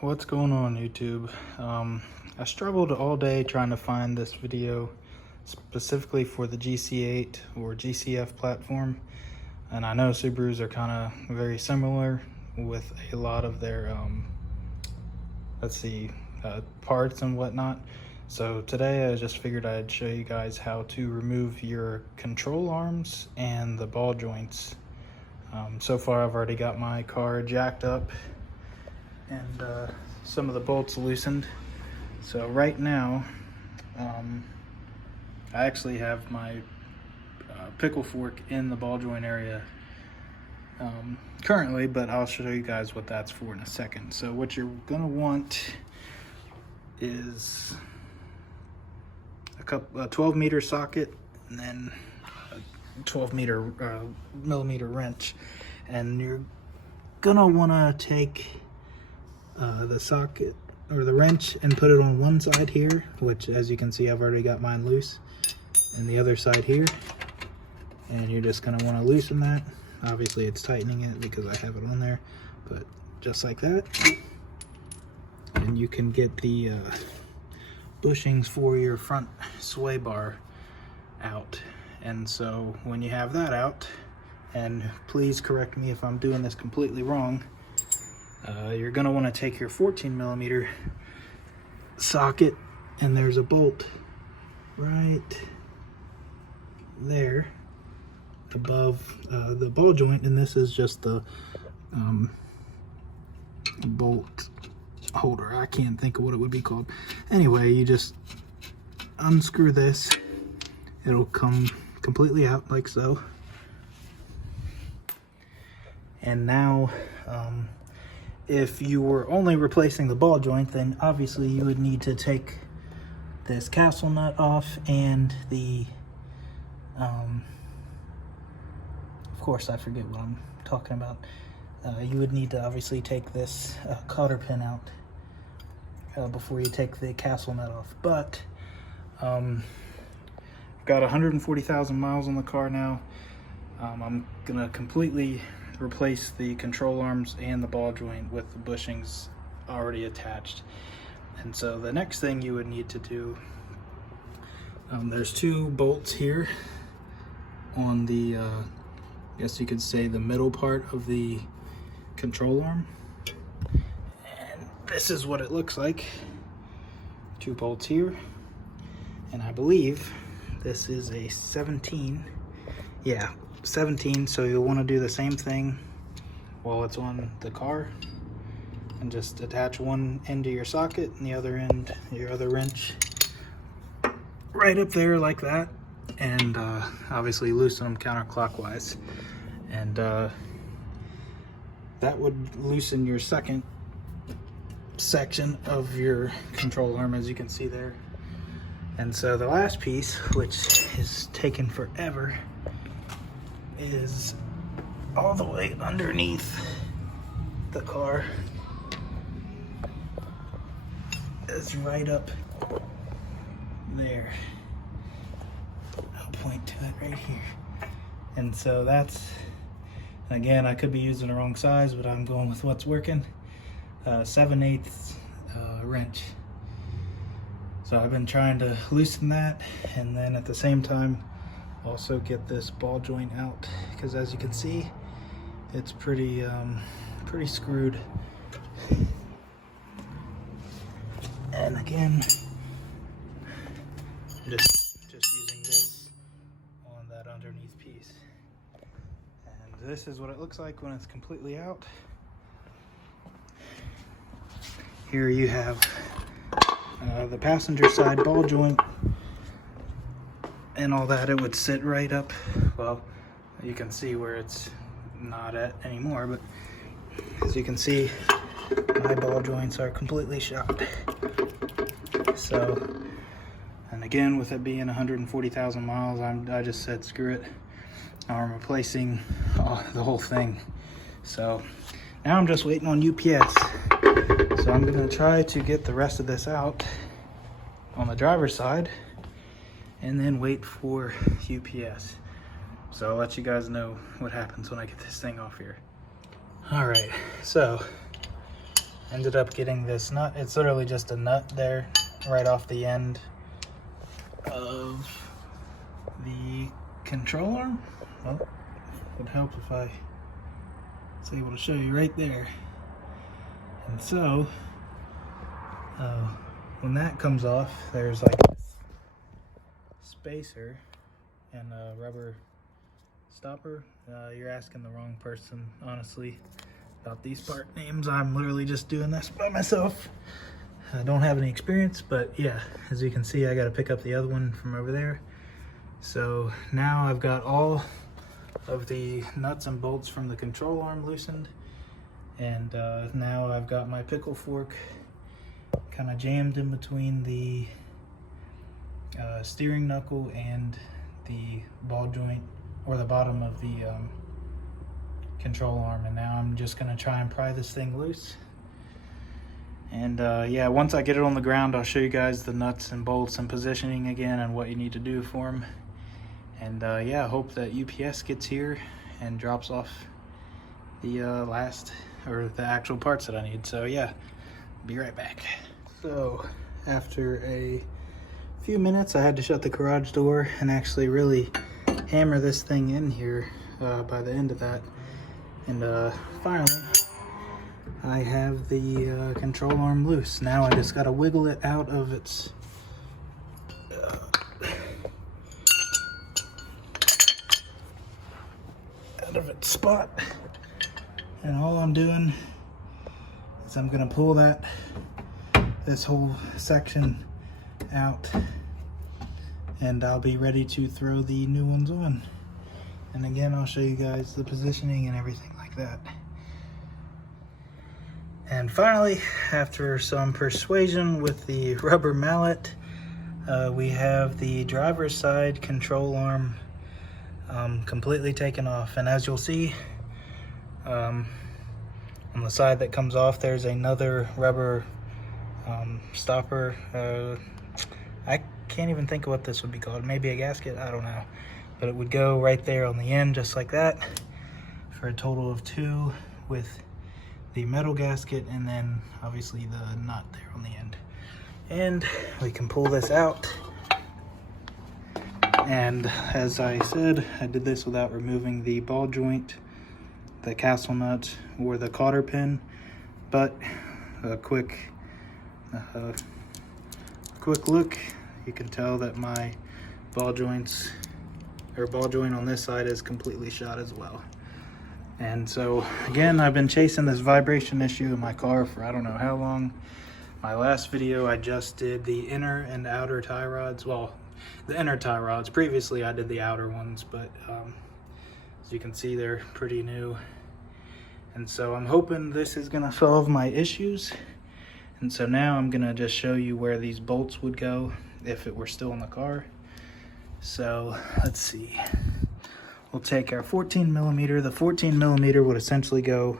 What's going on, YouTube? I struggled all day trying to find this video specifically for the GC8 or GCF platform, and I know Subarus are kind of very similar with a lot of their parts and whatnot. So today I just figured I'd show you guys how to remove your control arms and the ball joints. So far I've already got my car jacked up and some of the bolts loosened. So right now I actually have my pickle fork in the ball joint area currently, but I'll show you guys what that's for in a second. So what you're gonna want is a 12 meter socket, and then a 12 millimeter wrench, and you're gonna want to take the socket or the wrench and put it on one side here, which as you can see I've already got mine loose, and the other side here, and you're just going to want to loosen that. Obviously it's tightening it because I have it on there, but just like that, and you can get the bushings for your front sway bar out. And so when you have that out, and please correct me if I'm doing this completely wrong, you're going to want to take your 14 millimeter socket, and there's a bolt right there above the ball joint, and this is just the bolt holder. I can't think of what it would be called. Anyway, you just unscrew this. It'll come completely out like so. And now if you were only replacing the ball joint, then obviously you would need to take this castle nut off, and the of course I forget what I'm talking about. You would need to obviously take this cotter pin out before you take the castle nut off. But I've got 140,000 miles on the car now. I'm gonna completely replace the control arms and the ball joint with the bushings already attached. And so the next thing you would need to do, there's two bolts here on the I guess you could say the middle part of the control arm, and this is what it looks like. Two bolts here, and I believe this is a 17. Yeah, 17. So you'll want to do the same thing while it's on the car, and just attach one end to your socket and the other end your other wrench right up there like that, and obviously loosen them counterclockwise, and that would loosen your second section of your control arm, as you can see there. And so the last piece, which is taking forever, is all the way underneath the car. It's right up there. I'll point to it right here. And so that's, again, I could be using the wrong size, but I'm going with what's working. 7/8 wrench. So I've been trying to loosen that, and then at the same time also get this ball joint out, because as you can see it's pretty screwed. And again, just using this on that underneath piece, and this is what it looks like when it's completely out. Here you have the passenger side ball joint and all that. It would sit right up, well, you can see where it's not at anymore, but as you can see my ball joints are completely shot. So, and again, with it being 140,000 miles, I just said screw it, I'm replacing the whole thing. So now I'm just waiting on UPS. So I'm gonna try to get the rest of this out on the driver's side and then wait for UPS. So I'll let you guys know what happens when I get this thing off here. All right, so ended up getting this nut. It's literally just a nut there right off the end of the control arm. Well, it would help if I was able to show you right there. And so when that comes off, there's like this spacer and a rubber stopper. You're asking the wrong person, honestly, about these part names. I'm literally just doing this by myself. I don't have any experience, but yeah, as you can see, I got to pick up the other one from over there. So now I've got all of the nuts and bolts from the control arm loosened, and now I've got my pickle fork kind of jammed in between the steering knuckle and the ball joint, or the bottom of the control arm. And now I'm just going to try and pry this thing loose. And yeah, once I get it on the ground, I'll show you guys the nuts and bolts and positioning again and what you need to do for them. And yeah, I hope that UPS gets here and drops off the the actual parts that I need. So yeah, be right back. So after a few minutes, I had to shut the garage door and actually really hammer this thing in here by the end of that. And finally, I have the control arm loose. Now I just gotta wiggle it out of its spot. And all I'm doing is I'm gonna pull this whole section out, and I'll be ready to throw the new ones on. And again, I'll show you guys the positioning and everything like that. And finally, after some persuasion with the rubber mallet, we have the driver's side control arm completely taken off. And as you'll see, on the side that comes off, there's another rubber stopper. I can't even think of what this would be called. Maybe a gasket, I don't know. But it would go right there on the end, just like that, for a total of 2 with the metal gasket and then obviously the nut there on the end. And we can pull this out. And as I said, I did this without removing the ball joint, the castle nut, or the cotter pin. But a quick look, you can tell that my ball joint on this side is completely shot as well. And so again, I've been chasing this vibration issue in my car for I don't know how long. My last video, I just did the inner and outer tie rods. Well, the inner tie rods. Previously I did the outer ones, but as you can see, they're pretty new. And so I'm hoping this is gonna solve my issues. And so now I'm gonna just show you where these bolts would go if it were still in the car. So let's see. We'll take our 14 millimeter. The 14 millimeter would essentially go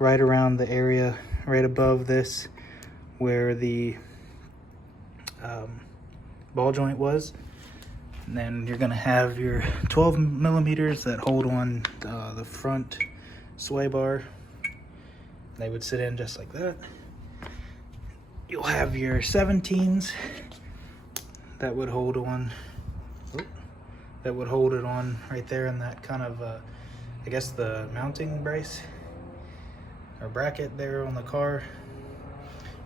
right around the area right above this where the ball joint was. And then you're gonna have your 12 millimeters that hold on the front sway bar. They would sit in just like that. You'll have your 17s that would hold on, that would hold it on right there in that kind of, I guess the mounting brace or bracket there on the car.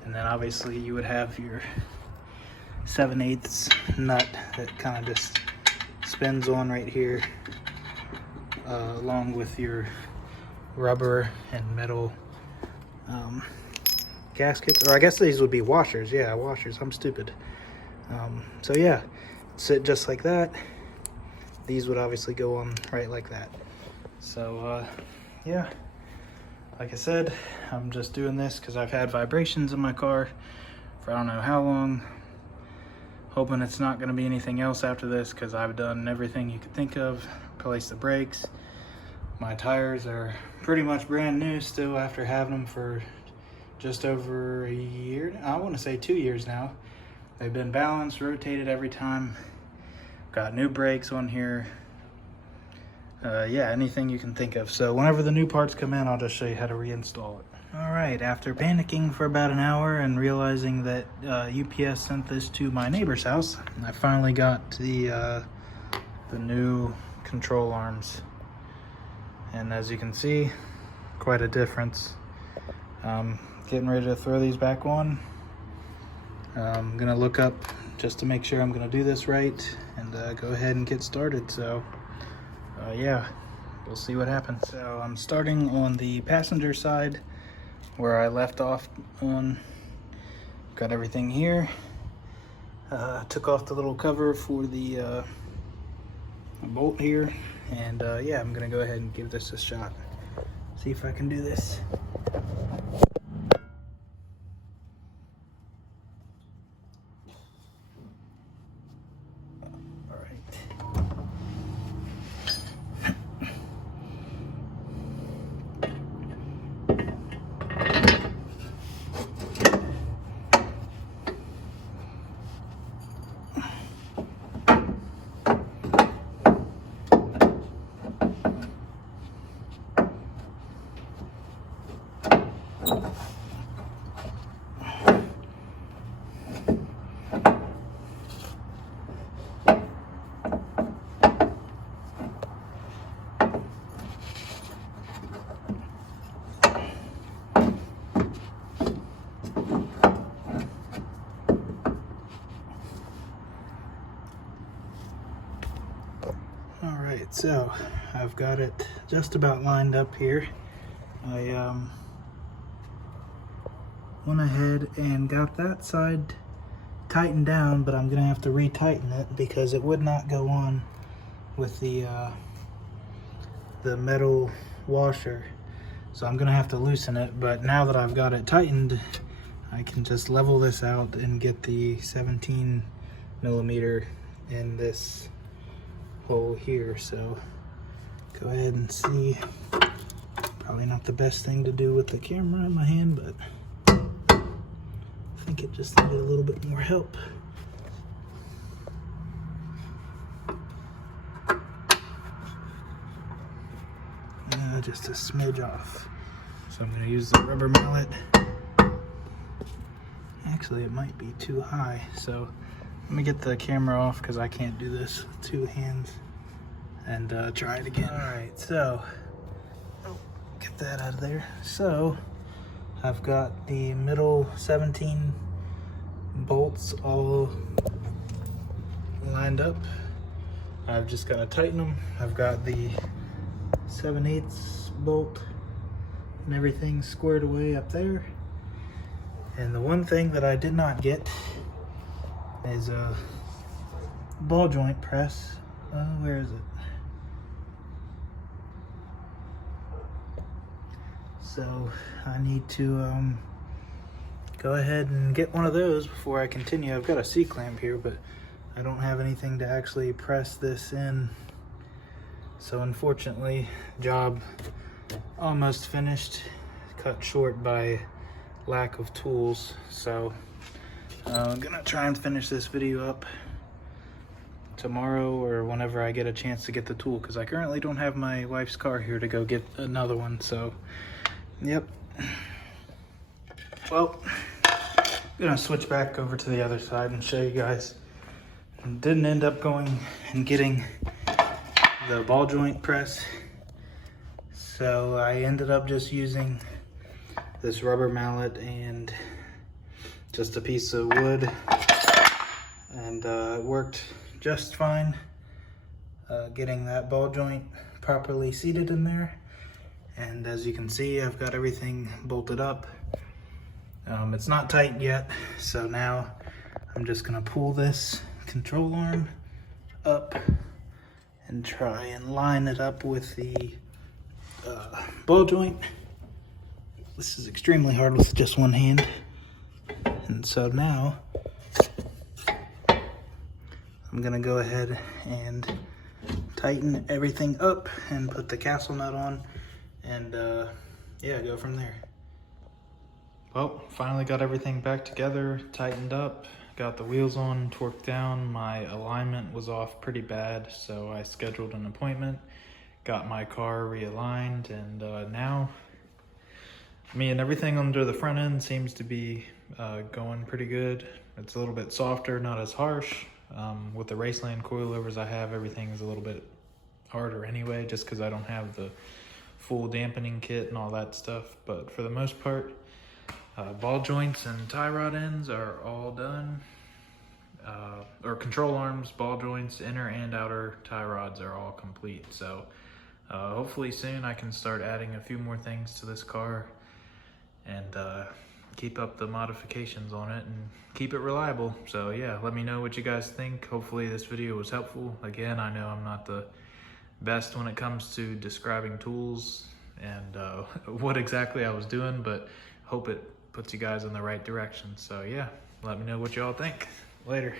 And then obviously you would have your 7/8 nut that kind of just spins on right here, along with your rubber and metal gaskets, or I guess these would be washers. Yeah, washers. I'm stupid. So yeah, sit just like that. These would obviously go on right like that. So yeah, like I said, I'm just doing this because I've had vibrations in my car for I don't know how long. Hoping it's not going to be anything else after this, because I've done everything you could think of. Replaced the brakes. My tires are pretty much brand new still after having them for just over a year. I want to say 2 years now. They've been balanced, rotated every time. Got new brakes on here. Yeah, anything you can think of. So whenever the new parts come in, I'll just show you how to reinstall it. Alright, after panicking for about an hour and realizing that UPS sent this to my neighbor's house, I finally got the new control arms. And as you can see, quite a difference. Getting ready to throw these back on. I'm gonna look up just to make sure I'm gonna do this right and go ahead and get started. So yeah, we'll see what happens. So I'm starting on the passenger side where I left off on. Got everything here. Took off the little cover for the bolt here, and yeah, I'm gonna go ahead and give this a shot. See if I can do this. All right. Alright, so I've got it just about lined up here. I went ahead and got that side tightened down, but I'm gonna have to retighten it because it would not go on with the metal washer. So I'm gonna have to loosen it, but now that I've got it tightened, I can just level this out and get the 17 millimeter in this hole here. So go ahead and see. Probably not the best thing to do with the camera in my hand, but I think it just needed a little bit more help. Just a smidge off. So I'm going to use the rubber mallet. Actually, it might be too high, so let me get the camera off because I can't do this with two hands, and try it again. All right, so get that out of there. So I've got the middle 17 bolts all lined up. I'm just gonna tighten them. I've got the 7/8 bolt and everything squared away up there. And the one thing that I did not get is a ball joint press. Where is it? So I need to go ahead and get one of those before I continue. I've got a C-clamp here, but I don't have anything to actually press this in. So unfortunately, job almost finished, cut short by lack of tools. So I'm gonna try and finish this video up tomorrow or whenever I get a chance to get the tool, because I currently don't have my wife's car here to go get another one. So yep. Well, I'm gonna switch back over to the other side and show you guys. Didn't end up going and getting the ball joint press, so I ended up just using this rubber mallet and just a piece of wood, and it worked just fine getting that ball joint properly seated in there. And as you can see, I've got everything bolted up. It's not tight yet, so now I'm just gonna pull this control arm up and try and line it up with the ball joint. This is extremely hard with just one hand. And so now I'm gonna go ahead and tighten everything up and put the castle nut on, and yeah, go from there. Well, finally got everything back together, tightened up, got the wheels on, torqued down. My alignment was off pretty bad, so I scheduled an appointment, got my car realigned, and now I mean, everything under the front end seems to be going pretty good. It's a little bit softer, not as harsh. With the Raceland coilovers I have, everything is a little bit harder anyway, just because I don't have the full dampening kit and all that stuff. But for the most part, ball joints and tie rod ends are all done. Or control arms, ball joints, inner and outer tie rods are all complete. So hopefully soon I can start adding a few more things to this car and keep up the modifications on it and keep it reliable. So yeah, let me know what you guys think. Hopefully this video was helpful. Again, I know I'm not the best when it comes to describing tools and what exactly I was doing, but hope it puts you guys in the right direction. So yeah, let me know what y'all think. Later.